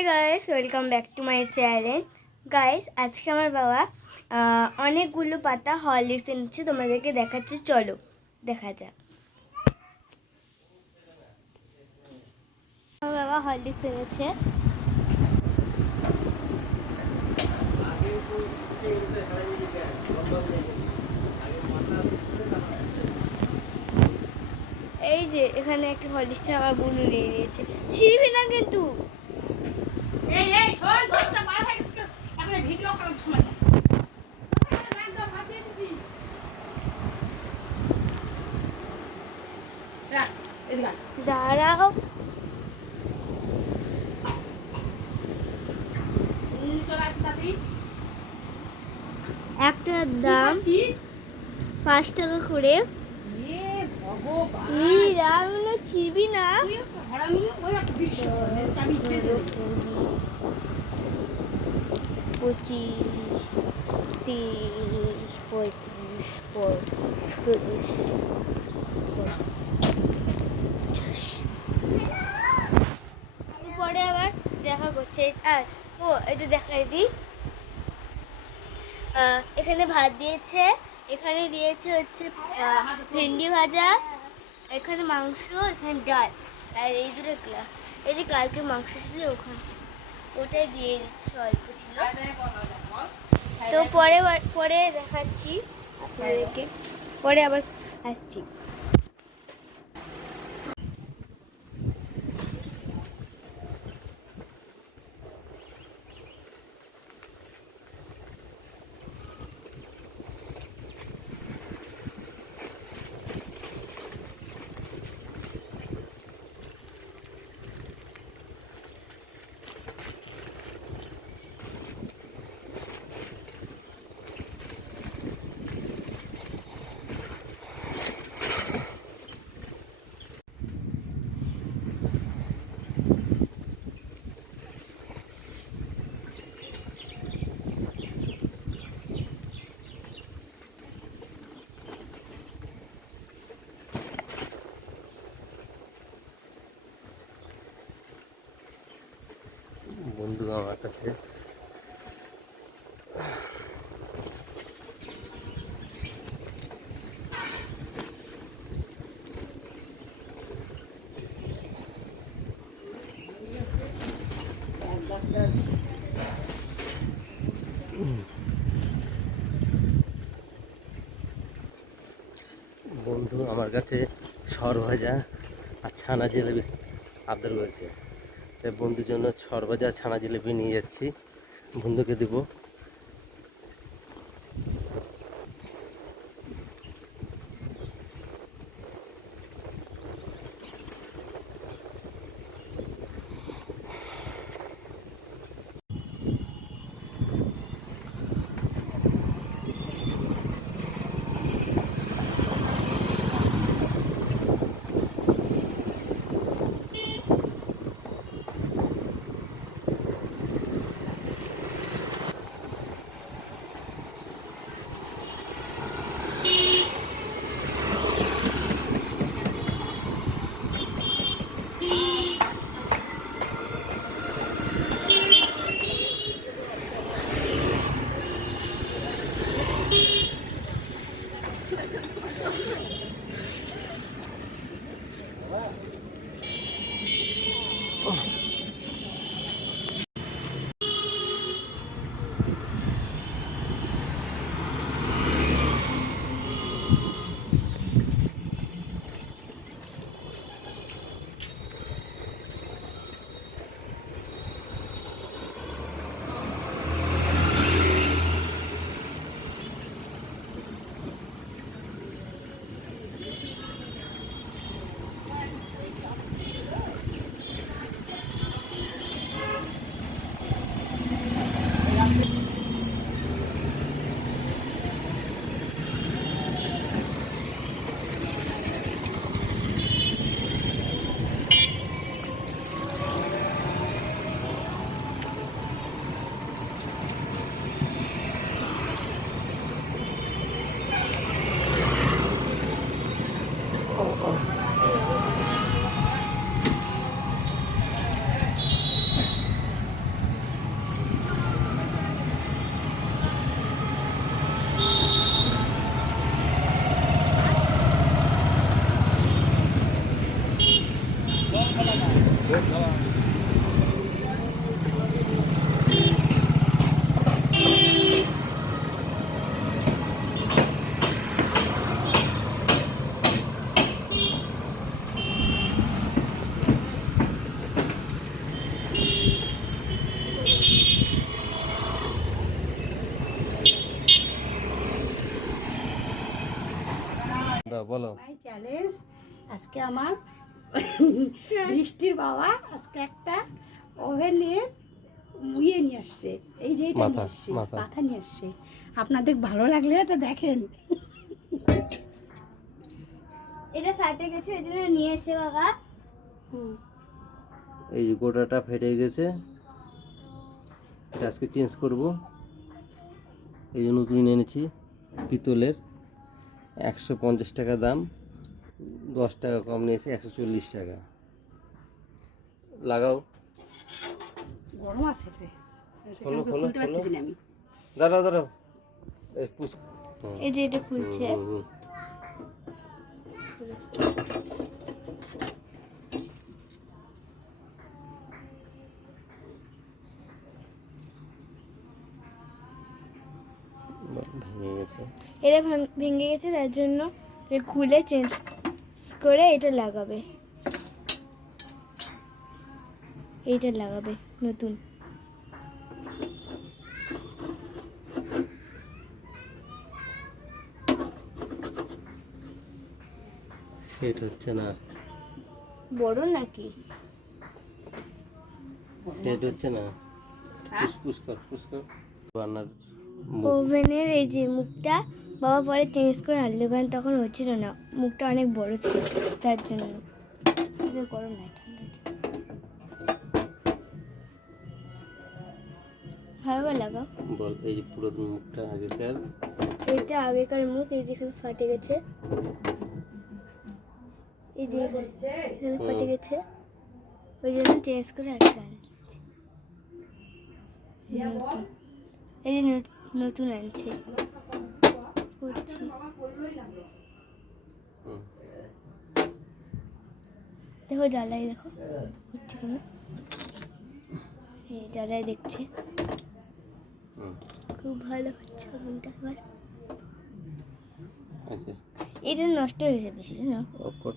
Hi guys, welcome back to my channel. Guys, আজকে আমার বাবা অনেকগুলো পাতা হরলিক্স এনেছে, তোমাদেরকে দেখাচ্ছি, চলো দেখা যাক। আমার বাবা হরলিক্স এনেছে। এই যে এখানে একটা হরলিক্সটা আমার বুনু নিয়ে নিয়েছে, ছিড়বি না কিন্তু। এই এই শোন 10টা পার হয়ে গেছে, এখন ভিডিও করার সময় একদম হাত দিয়ে দিছি। রাখ এদিকে দাঁড়াও, চল আজ তাড়াতাড়ি। একটার দাম 5 টাকা করে। এ ভগবান, এই রাম, ছিড়বি না। তুই হারামি, ওই একটা বিশ্ব চাবি ফেলে 25, 30, 35, 40, 50। পরে আবার দেখা করছে। আর এটা দেখাই দিই, এখানে ভাত দিয়েছে, এখানে দিয়েছে হচ্ছে ভেন্ডি ভাজা, এখানে মাংস, এখানে ডাল, আর এই দুটো গ্লাস। এই যে কালকে মাংস ছিল ওখানে, ওটাই দিয়ে দিচ্ছে, অল্প ছিল। তো পরে দেখাচ্ছি আপনাদেরকে, পরে আবার আসছি। বন্ধু আমার কাছে সরভাজা আর ছানা জিলেবি আবদার রয়েছে, তাই বন্ধুর জন্য সরভাজা ছানা জিলেবি নিয়ে যাচ্ছি, বন্ধুকে দেবো। দাও বলো। মাই চ্যালেঞ্জ আজকে আমার বৃষ্টির বাবা আজকে একটা ওভেনের মুইয়ে নিয়ে আসছে, এই যে এটা নিয়ে আসছে, মাথা। মাথা নিয়ে আসছে। আপনাদের ভালো লাগলে এটা দেখেন। এটা ফাটে গেছে এই জন্য নিয়ে এসে বাবা। হুম, এই যে গোটাটা ফেটে গেছে, এটা আজকে চেঞ্জ করব। এই যে নতুন এনেছি পিতলের, 150 টাকা দাম, 10 টাকা কম নিয়েছে, 140 টাকা। লাগাও। গরম আছে রে, খোলো, খোলো, খুলতে পারতেছি না আমি। দাঁড়াও দাঁড়াও, এই পুশ। এই যে এটা খুলছে। ভেঙে গেছে। এটা ভেঙে গেছে তার জন্য এটা খুলে চেঞ্জ করে এটা লাগাবে, এইটা লাগাবে নতুন। সেট হচ্ছে না, বড় নাকি? সেট হচ্ছে না। পুশ পুশ কর, পুশ কর। রান্নার ওভেনের এই যে মুখটা বাবা পরে চেঞ্জ করে আনলো, কারণ তখন হচ্ছিল না, মুখটা অনেক বড় ছিল তার জন্য। এটা গরম না, ঠান্ডা আছে। ভালো করে লাগাও। বল, এই যে পুরাতন মুখটা আগেকার, এটা আগেকার মুখ, এই যেখানে ফাটে গেছে, এই যে এখানে ফাটে গেছে, ওই জন্য চেঞ্জ করে একটা আনছি। নতুন। এই যে নতুন আনছে করছি। দেখো জ্বালাই, দেখো হচ্ছে কিনা, এই জ্বালাই দেখছে, খুব ভালো হচ্ছে ওভেনটা। এবার আচ্ছা এটা নষ্ট হয়ে গেছে বেশি না, অফ কর।